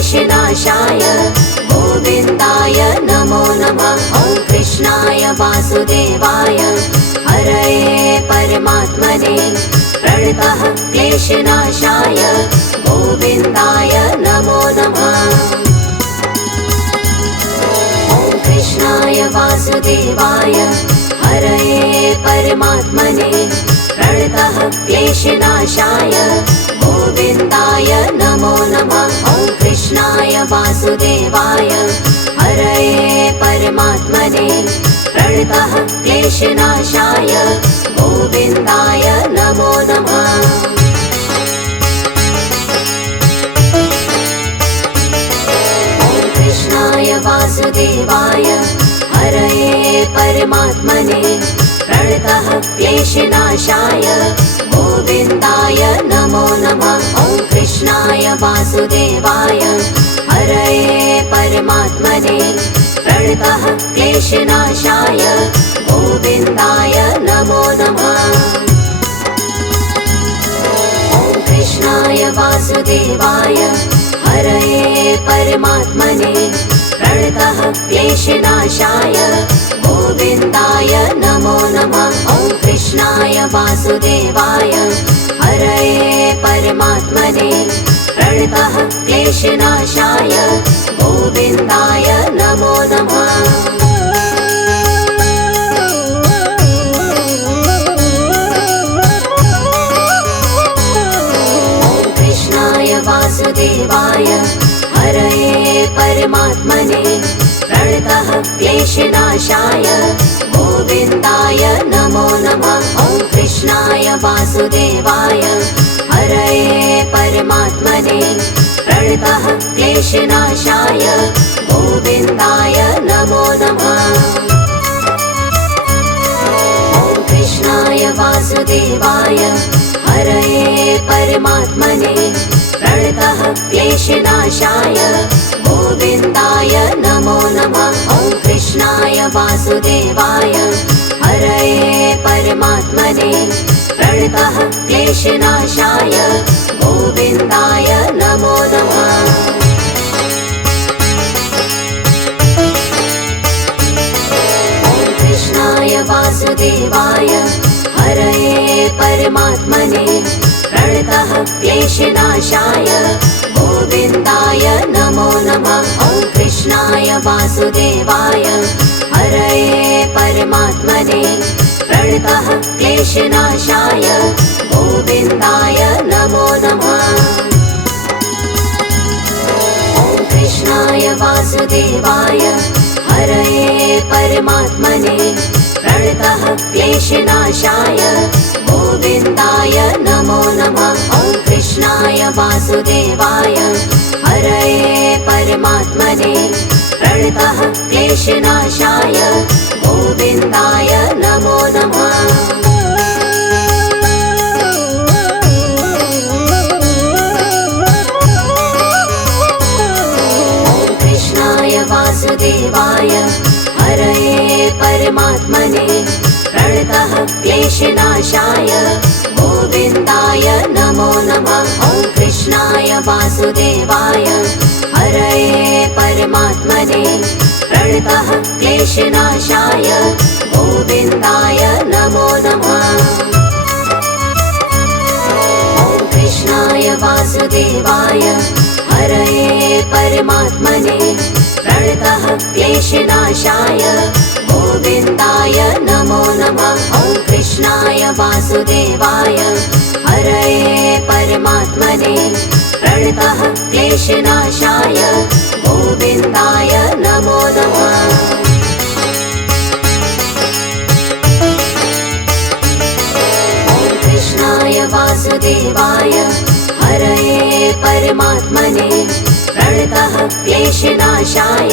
क्लेशनाशाय गोविन्दाय नमो नमः। ॐ कृष्णाय वासुदेवाय हरये परमात्मने प्रणतः क्लेशनाशाय गोविन्दाय नमो नमः। ॐ कृष्णाय वासुदेवाय हरये परमात्मने प्रणतः क्लेशनाशाय गोविन्दाय नमो नमः। ॐ कृष्णाय वासुदेवाय हरये परमात्मने प्रणतः क्लेशनाशाय गोविन्दाय नमो नमः। ॐ कृष्णाय वासुदेवाय हरये परमात्मने प्रणतः क्लेशनाशाय गोविन्दाय नमो नमः। ॐ कृष्णाय वासुदेवाय हरये परमात्मने प्रणतः क्लेशनाशाय गोविन्दाय नमो नमः। ॐ कृष्णाय वासुदेवाय हरये परमात्मने प्रणतः क्लेशनाशाय गोविन्दाय नमो नमः। ॐ कृष्णाय वासुदेवाय हरये परमात्मने प्रणतः क्लेशनाशाय गोविन्दाय नमो नमः। ॐ कृष्णाय वासुदेवाय हरये परमात्मने प्रणतः क्लेशनाशाय गोविन्दाय नमो नमः। ॐ कृष्णाय वासुदेवाय हरये परमात्मने प्रणतः क्लेशनाशाय गोविन्दाय नमो नमः। ॐ कृष्णाय वासुदेवाय हरये परमात्मने प्रणतः क्लेशनाशाय गोविन्दाय नमो नमः। ॐ कृष्णाय वासुदेवाय हरये परमात्मने प्रणतः क्लेशनाशाय गोविन्दाय नमो नमः। ॐ कृष्णाय वासुदेवाय हरये परमात्मने प्रणतः क्लेशनाशाय गोविन्दाय नमो नमः। ॐ कृष्णाय वासुदेवाय हरये परमात्मने प्रणतः क्लेशनाशाय गोविन्दाय नमो नमः। ॐ कृष्णाय वासुदेवाय हरये परमात्मने प्रणतः क्लेशनाशाय गोविन्दाय नमो नमः। ॐ कृष्णाय वासुदेवाय हरये परमात्मने प्रणतः क्लेशनाशाय गोविन्दाय नमो नमः। ॐ कृष्णाय वासुदेवाय हरये परमात्मने प्रणतः क्लेशनाशाय गोविन्दाय नमो नमः। ॐ कृष्णाय वासुदेवाय हरये परमात्मने प्रणतः क्लेशनाशाय गोविन्दाय नमो नमः। ॐ कृष्णाय वासुदेवाय हरये परमात्मने प्रणतः क्लेशनाशाय गोविन्दाय नमो नमः। ॐ कृष्णाय वासुदेवाय हरये परमात्मने प्रणतः क्लेशनाशाय गोविन्दाय नमो नमः। ॐ कृष्णाय वासुदेवाय हरये परमात्मने प्रणतः क्लेशनाशाय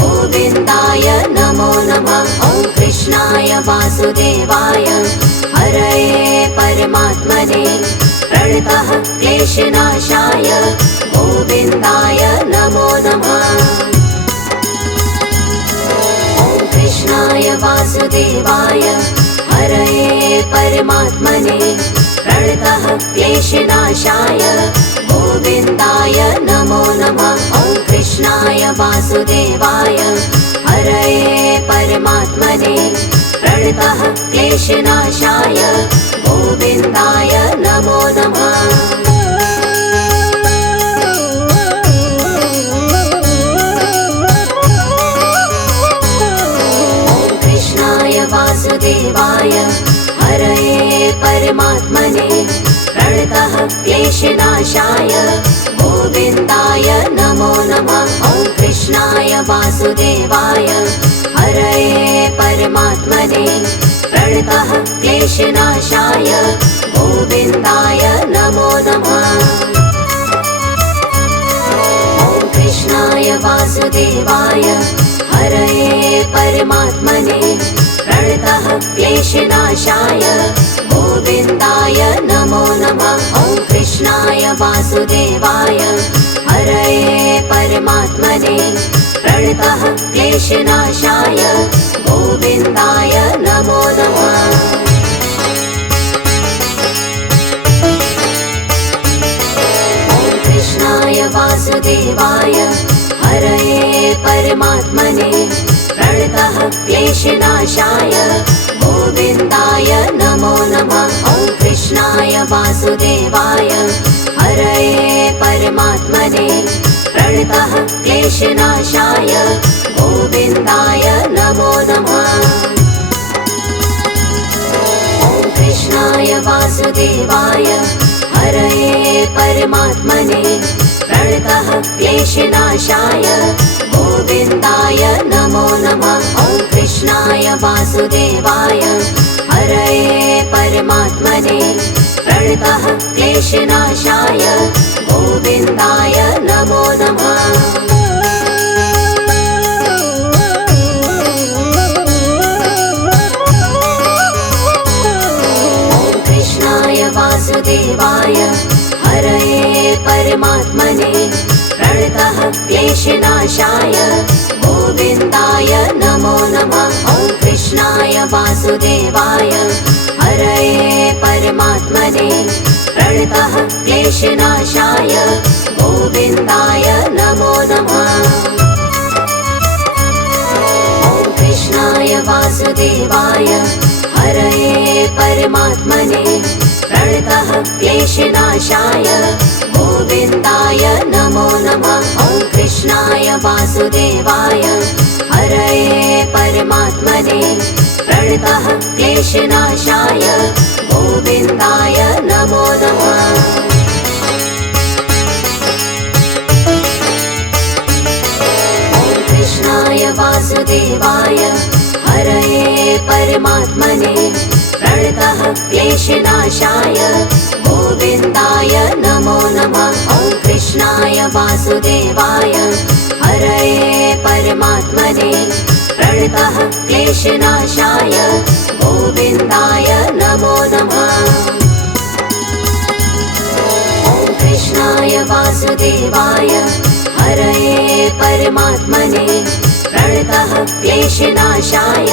गोविन्दाय नमो नमः। ॐ कृष्णाय वासुदेवाय हरये परमात्मने प्रणतः क्लेशनाशाय गोविन्दाय नमो नमः। ॐ कृष्णाय वासुदेवाय हरये परमात्मने प्रणतः क्लेशनाशाय गोविन्दाय नमो नमः। वासुदेवाय हरये परमात्मने प्रणतः क्लेशनाशाय गोविन्दाय नमो नमः। वासुदेवाय हरये परमात्मने प्रणतः क्लेशनाशाय गोविन्दाय नमो नमः। ॐ कृष्णाय वासुदेवाय हरये परमात्मने प्रणतः क्लेशनाशाय गोविन्दाय नमो नमः। ॐ कृष्णाय वासुदेवाय हरये परमात्मने प्रणतः क्लेशनाशाय गोविन्दाय नमो नमः। ॐ कृष्णाय वासुदेवाय हरये परमात्मने प्रणतः क्लेशनाशाय गोविन्दाय नमो नमः। ॐ कृष्णाय वासुदेवाय हरये परमात्मने प्रणतः क्लेशनाशाय गोविन्दाय नमो नमः। ॐ कृष्णाय वासुदेवाय हरये परमात्मने प्रणतः क्लेशनाशाय गोविन्दाय नमो नमः। ॐ कृष्णाय वासुदेवाय हरये परमात्मने प्रणतः क्लेशनाशाय गोविन्दाय नमो नमः। ॐ कृष्णाय वासुदेवाय हरये परमात्मने प्रणतः क्लेशनाशाय गोविन्दाय नमो नमः। ॐ कृष्णाय वासुदेवाय हरये परमात्मने प्रणतः क्लेशनाशाय गोविन्दाय नमो नमः। ॐ कृष्णाय वासुदेवाय हरये परमात्मने प्रणतः क्लेशनाशाय गोविन्दाय नमो नमः। ॐ कृष्णाय वासुदेवाय हरये परमात्मने प्रणतः क्लेशनाशाय गोविन्दाय नमो नमः। ॐ कृष्णाय वासुदेवाय हरये परमात्मने प्रणतः क्लेशनाशाय गोविन्दाय नमो नमः। ॐ कृष्णाय वासुदेवाय हरये परमात्मने प्रणतः क्लेशनाशाय गोविन्दाय नमो नमः। ॐ कृष्णाय वासुदेवाय हरये परमात्मने प्रणतः क्लेशनाशाय गोविन्दाय नमो नमः। ॐ कृष्णाय वासुदेवाय हरये परमात्मने प्रणतः क्लेशनाशाय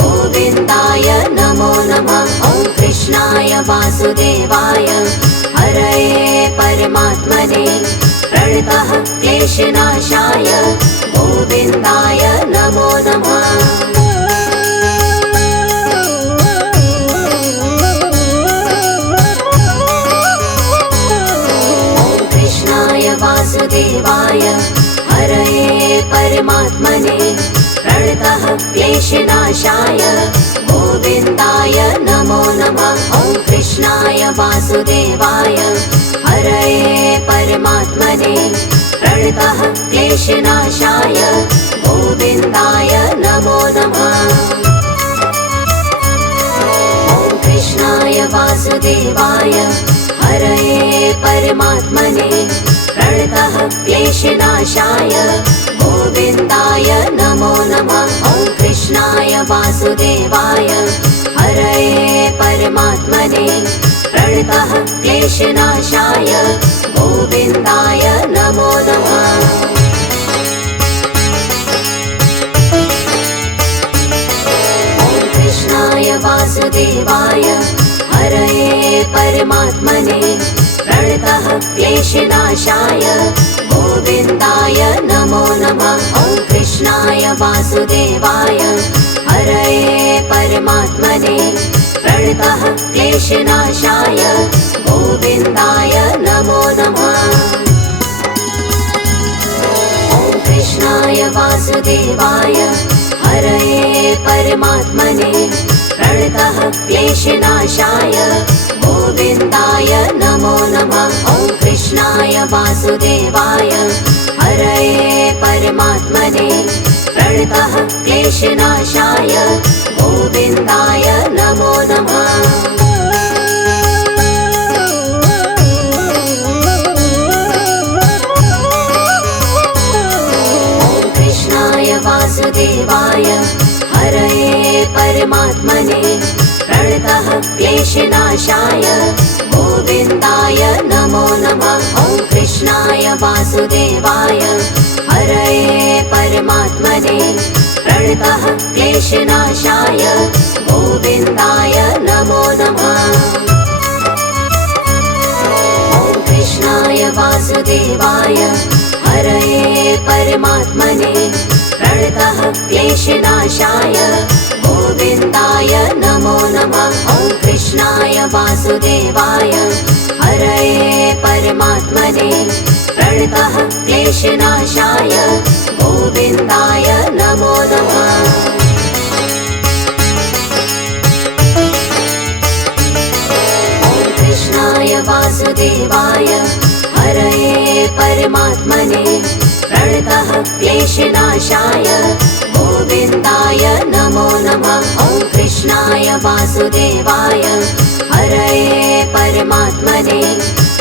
गोविन्दाय नमो नमः। ॐ कृष्णाय वासुदेवाय हरये परमात्मने प्रणतः क्लेशनाशाय गोविन्दाय नमो नमः। ॐ कृष्णाय वासुदेवाय हरये परमात्मने प्रणतः क्लेशनाशाय गोविन्दाय नमो नमः। ॐ कृष्णाय वासुदेवाय हरये परमात्मने प्रणतः क्लेशनाशाय गोविन्दाय नमो नमः। ॐ कृष्णाय वासुदेवाय हरये परमात्मने प्रणतः क्लेशनाशाय गोविन्दाय नमो नमः। ॐ कृष्णाय वासुदेवाय हरये परमात्मने प्रणतः क्लेशनाशाय गोविन्दाय नमो नमः। ॐ कृष्णाय वासुदेवाय हरये परमात्मने प्रणतः क्लेशनाशाय गोविन्दाय नमो नमः। ॐ वासुदेवाय हरये परमात्मने प्रणतः क्लेशनाशाय गोविन्दाय नमो नमः। ॐ कृष्णाय वासुदेवाय हरये परमात्मने प्रणतः क्लेशनाशाय गोविन्दाय नमो नमः। ॐ कृष्णाय वासुदेवाय हरये परमात्मने प्रणतः क्लेशनाशाय गोविन्दाय नमो नमः। ॐ कृष्णाय वासुदेवाय हरये परमात्मने प्रणतः क्लेशनाशाय गोविन्दाय नमो नमः। ॐ कृष्णाय वासुदेवाय हरये परमात्मने प्रणतः क्लेशनाशाय गोविन्दाय नमो नमः। ॐ कृष्णाय वासुदेवाय हरये परमात्मने प्रणतः क्लेशनाशाय गोविन्दाय नमो नमः। ॐ कृष्णाय वासुदेवाय हरये परमात्मने प्रणतः क्लेशनाशाय गोविन्दाय नमो नमः। ॐ कृष्णाय वासुदेवाय हरये परमात्मने प्रणतः क्लेशनाशाय गोविन्दाय नमो नमः। ॐ कृष्णाय वासुदेवाय हरये परमात्मने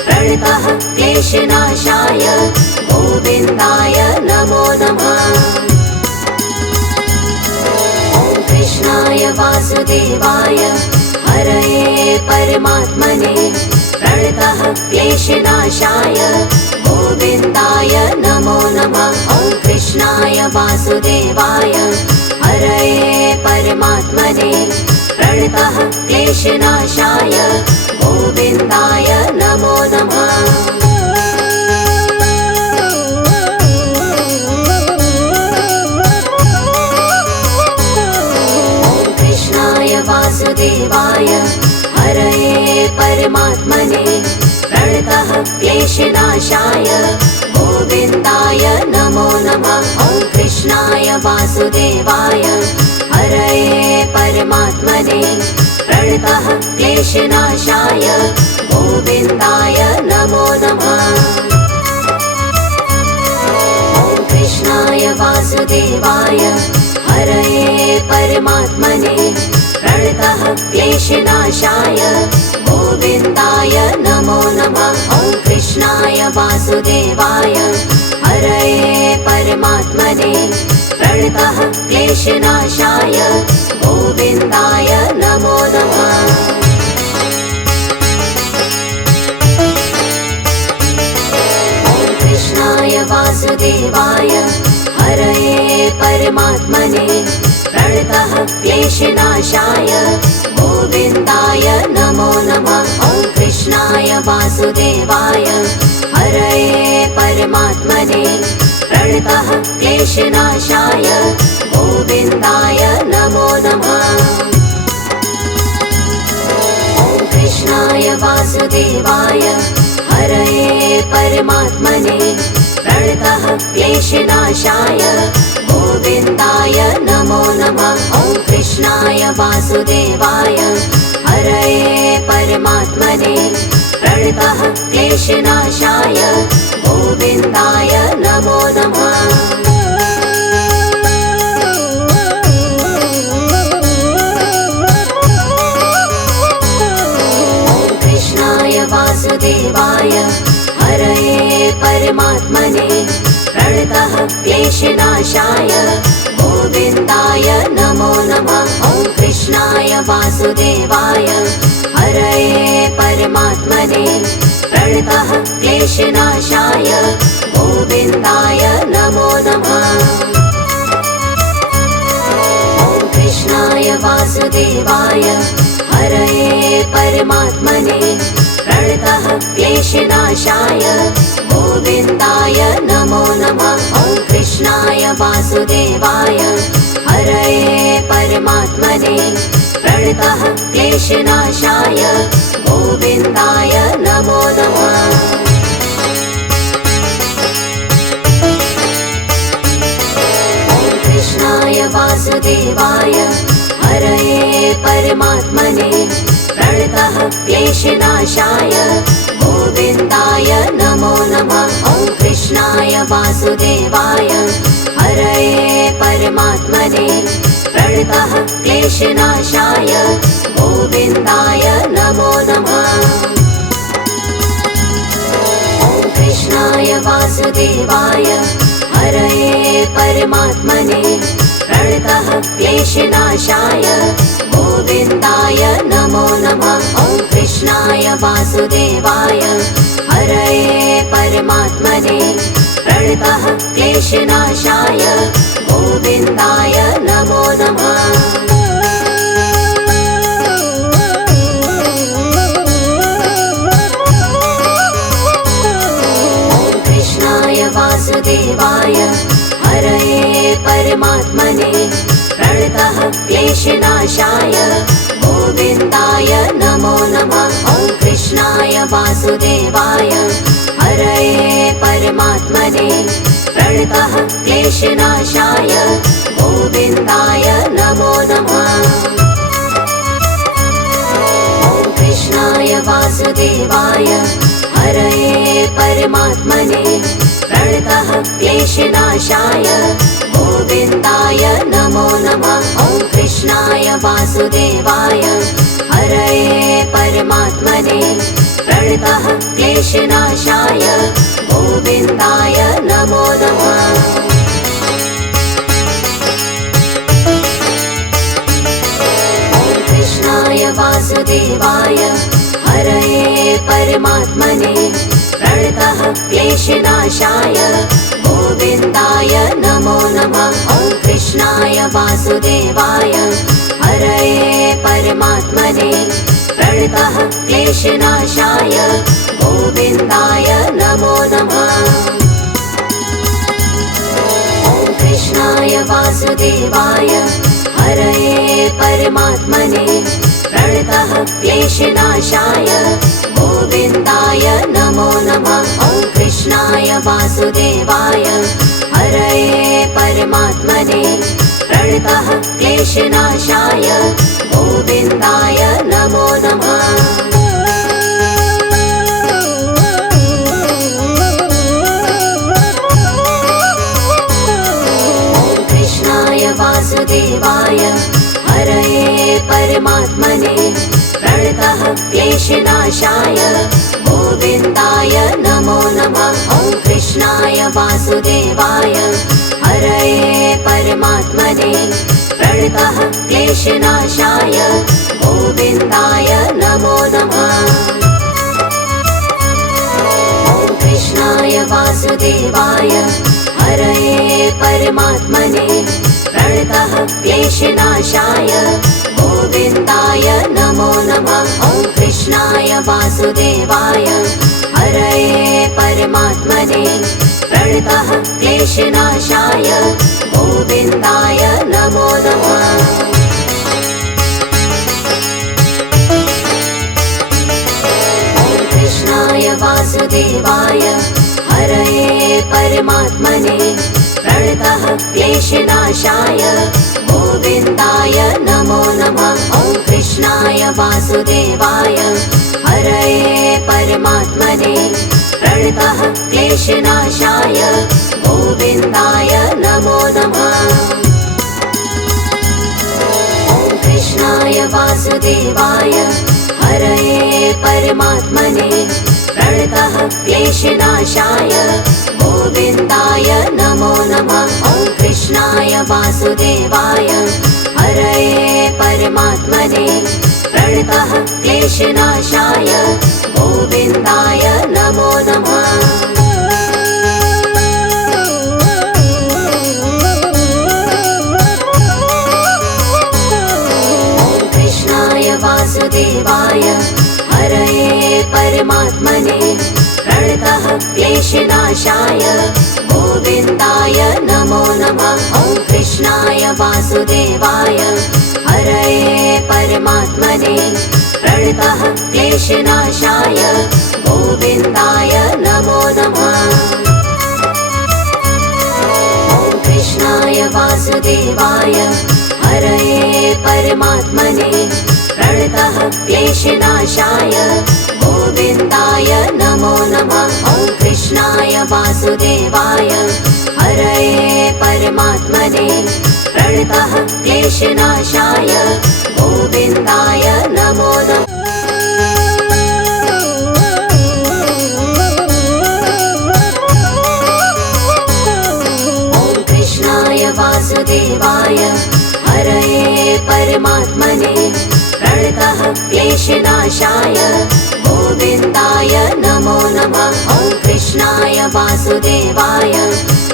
प्रणतः क्लेशनाशाय गोविन्दाय नमो नमः। ॐ कृष्णाय वासुदेवाय हरये परमात्मने प्रणतः क्लेशनाशाय गोविन्दाय नमो नमः। ॐ कृष्णाय वासुदेवाय हरये परमात्मने प्रणतः क्लेशनाशाय गोविन्दाय नमो नमः। ॐ कृष्णाय वासुदेवाय हरये परमात्मने प्रणतः क्लेशनाशाय गोविन्दाय नमो नमः। ॐ कृष्णाय वासुदेवाय हरये परमात्मने प्रणतः क्लेशनाशाय गोविन्दाय नमो नमः। ॐ कृष्णाय वासुदेवाय हरये परमात्मने प्रणतः क्लेशनाशाय गोविन्दाय नमो नमः। ॐ कृष्णाय वासुदेवाय हरये परमात्मने प्रणतः क्लेशनाशाय गोविन्दाय नमो नमः। ॐ कृष्णाय वासुदेवाय हरये परमात्मने प्रणतः क्लेशनाशाय गोविन्दाय नमो नमः। ॐ कृष्णाय वासुदेवाय हरये परमात्मने प्रणतः क्लेशनाशाय गोविन्दाय नमो नमः। ॐ कृष्णाय वासुदेवाय हरये परमात्मने प्रणतः क्लेशनाशाय गोविन्दाय नमो नमः। ॐ कृष्णाय वासुदेवाय हरये परमात्मने प्रणतः क्लेशनाशाय गोविन्दाय नमो नमः। ॐ कृष्णाय वासुदेवाय हरये परमात्मने प्रणतः क्लेशनाशाय गोविन्दाय नमो नमः। ॐ कृष्णाय वासुदेवाय हरये परमात्मने प्रणतः क्लेशनाशाय गोविन्दाय नमो नमः। ॐ कृष्णाय वासुदेवाय हरये परमात्मने प्रणतः क्लेशनाशाय गोविन्दाय नमो नमः। ॐ कृष्णाय वासुदेवाय वासुदेवाय हरये परमात्मने प्रणतः क्लेशनाशाय गोविन्दाय नमो नमः। कृष्णाय वासुदेवाय हरये परमात्मने प्रणतः क्लेशनाशाय गोविन्दाय नमो नमः। ॐ कृष्णाय वासुदेवाय हरये परमात्मने प्रणतः क्लेशनाशाय गोविन्दाय नमो नमः। ॐ कृष्णाय वासुदेवाय हरये परमात्मने प्रणतः क्लेशनाशाय गोविन्दाय नमो नमः। ॐ कृष्णाय वासुदेवाय हरये परमात्मने प्रणतः क्लेशनाशाय गोविन्दाय नमो नमः। वासुदेवाय हरये परमात्मने प्रणतः क्लेशनाशाय गोविन्दाय नमो नमः। ॐ कृष्णाय वासुदेवाय हरये परमात्मने प्रणतः क्लेशनाशाय गोविन्दाय नमो नमः। ॐ कृष्णाय वासुदेवाय हरये परमात्मने प्रणतः क्लेशनाशाय गोविन्दाय नमो नमः। ॐ कृष्णाय वासुदेवाय हरये परमात्मने प्रणतः क्लेशनाशाय गोविन्दाय नमो नमः। ॐ कृष्णाय वासुदेवाय हरये परमात्मने प्रणतः क्लेशनाशाय गोविन्दाय नमो नमः। ॐ कृष्णाय वासुदेवाय हरये परमात्मने प्रणतः क्लेशनाशाय गोविन्दाय नमो नमः। ॐ कृष्णाय वासुदेवाय हरये परमात्मने प्रणतः क्लेशनाशाय गोविन्दाय नमो नमः। ॐ कृष्णाय वासुदेवाय हरये परमात्मने प्रणतः क्लेशनाशाय गोविन्दाय नमो नमः। ॐ कृष्णाय वासुदेवाय हरये परमात्मने प्रणतः क्लेशनाशाय गोविन्दाय नमो नमः। ॐ कृष्णाय वासुदेवाय हरये परमात्मने प्रणतः क्लेशनाशाय गोविन्दाय नमो नमः। ॐ कृष्णाय वासुदेवाय हरये परमात्मने प्रणतः क्लेशनाशाय गोविन्दाय नमो नमः। ॐ कृष्णाय वासुदेवाय हरये परमात्मने प्रणतः क्लेशनाशाय गोविन्दाय नमो नमः। ॐ कृष्णाय वासुदेवाय हरये परमात्मने प्रणतः क्लेशनाशाय गोविन्दाय नमो नमः। ॐ कृष्णाय वासुदेवाय हरये परमात्मने प्रणतः क्लेशनाशाय गोविन्दाय नमो नमः। ॐ कृष्णाय वासुदेवाय हरये परमात्मने प्रणतः क्लेशनाशाय गोविन्दाय नमो नमः। ॐ कृष्णाय वासुदेवाय हरये परमात्मने प्रणतः क्लेशनाशाय गोविन्दाय नमो नमः। ॐ कृष्णाय वासुदेवाय हरये परमात्मने प्रणतः क्लेशनाशाय गोविन्दाय नमो नमः। कृष्णाय वासुदेवाय हरये परमात्मने प्रणतः क्लेशनाशाय गोविन्दाय नमो नमः। ॐ कृष्णाय वासुदेवाय हरये परमात्मने प्रणतः क्लेशनाशाय गोविन्दाय नमो नमः। ॐ कृष्णाय वासुदेवाय हरये परमात्मने प्रणतः क्लेशनाशाय गोविन्दाय नमो नमः। ॐ कृष्णाय वासुदेवाय हरये परमात्मने प्रणतः क्लेशनाशाय गोविन्दाय नमो नमः। ॐ कृष्णाय वासुदेवाय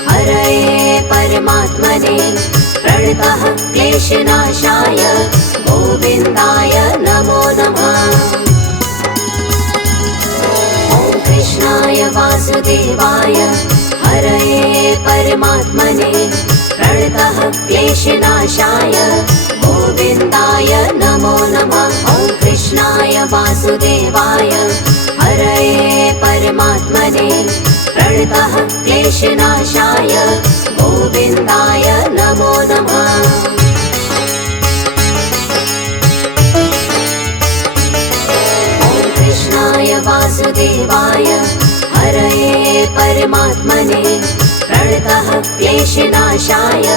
हरये परमात्मने प्रणतः क्लेशनाशाय गोविन्दाय नमो नमः। ॐ कृष्णाय वासुदेवाय हरये परमात्मने प्रणतः क्लेशनाशाय गोविन्दाय नमो नमः। ॐ कृष्णाय वासुदेवाय हरये परमात्मने प्रणतः क्लेशनाशाय गोविन्दाय नमो नमः। ॐ कृष्णाय वासुदेवाय हरये परमात्मने प्रणतः क्लेशनाशाय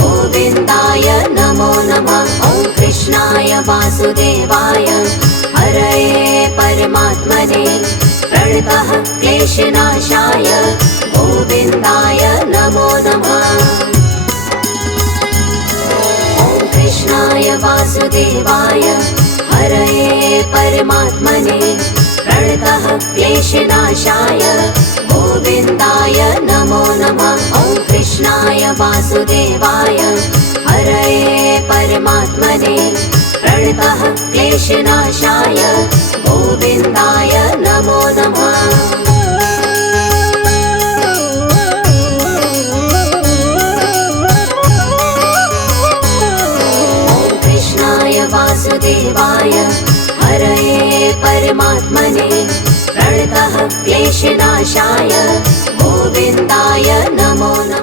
गोविन्दाय नमो नमः। ॐ कृष्णाय वासुदेवाय हरये परमात्मने प्रणतः क्लेशनाशाय गोविन्दाय नमो नमः। ॐ कृष्णाय वासुदेवाय हरये परमात्मने प्रणतः क्लेशनाशाय गोविन्दाय नमो नमः। ॐ कृष्णाय वासुदेवाय हरये परमात्मने प्रणतः क्लेशनाशाय गोविन्दाय नमो नमः। ॐ कृष्णाय वासुदेवाय हरये परमात्मने प्रणतः क्लेशनाशाय गोविन्दाय नमो नमः।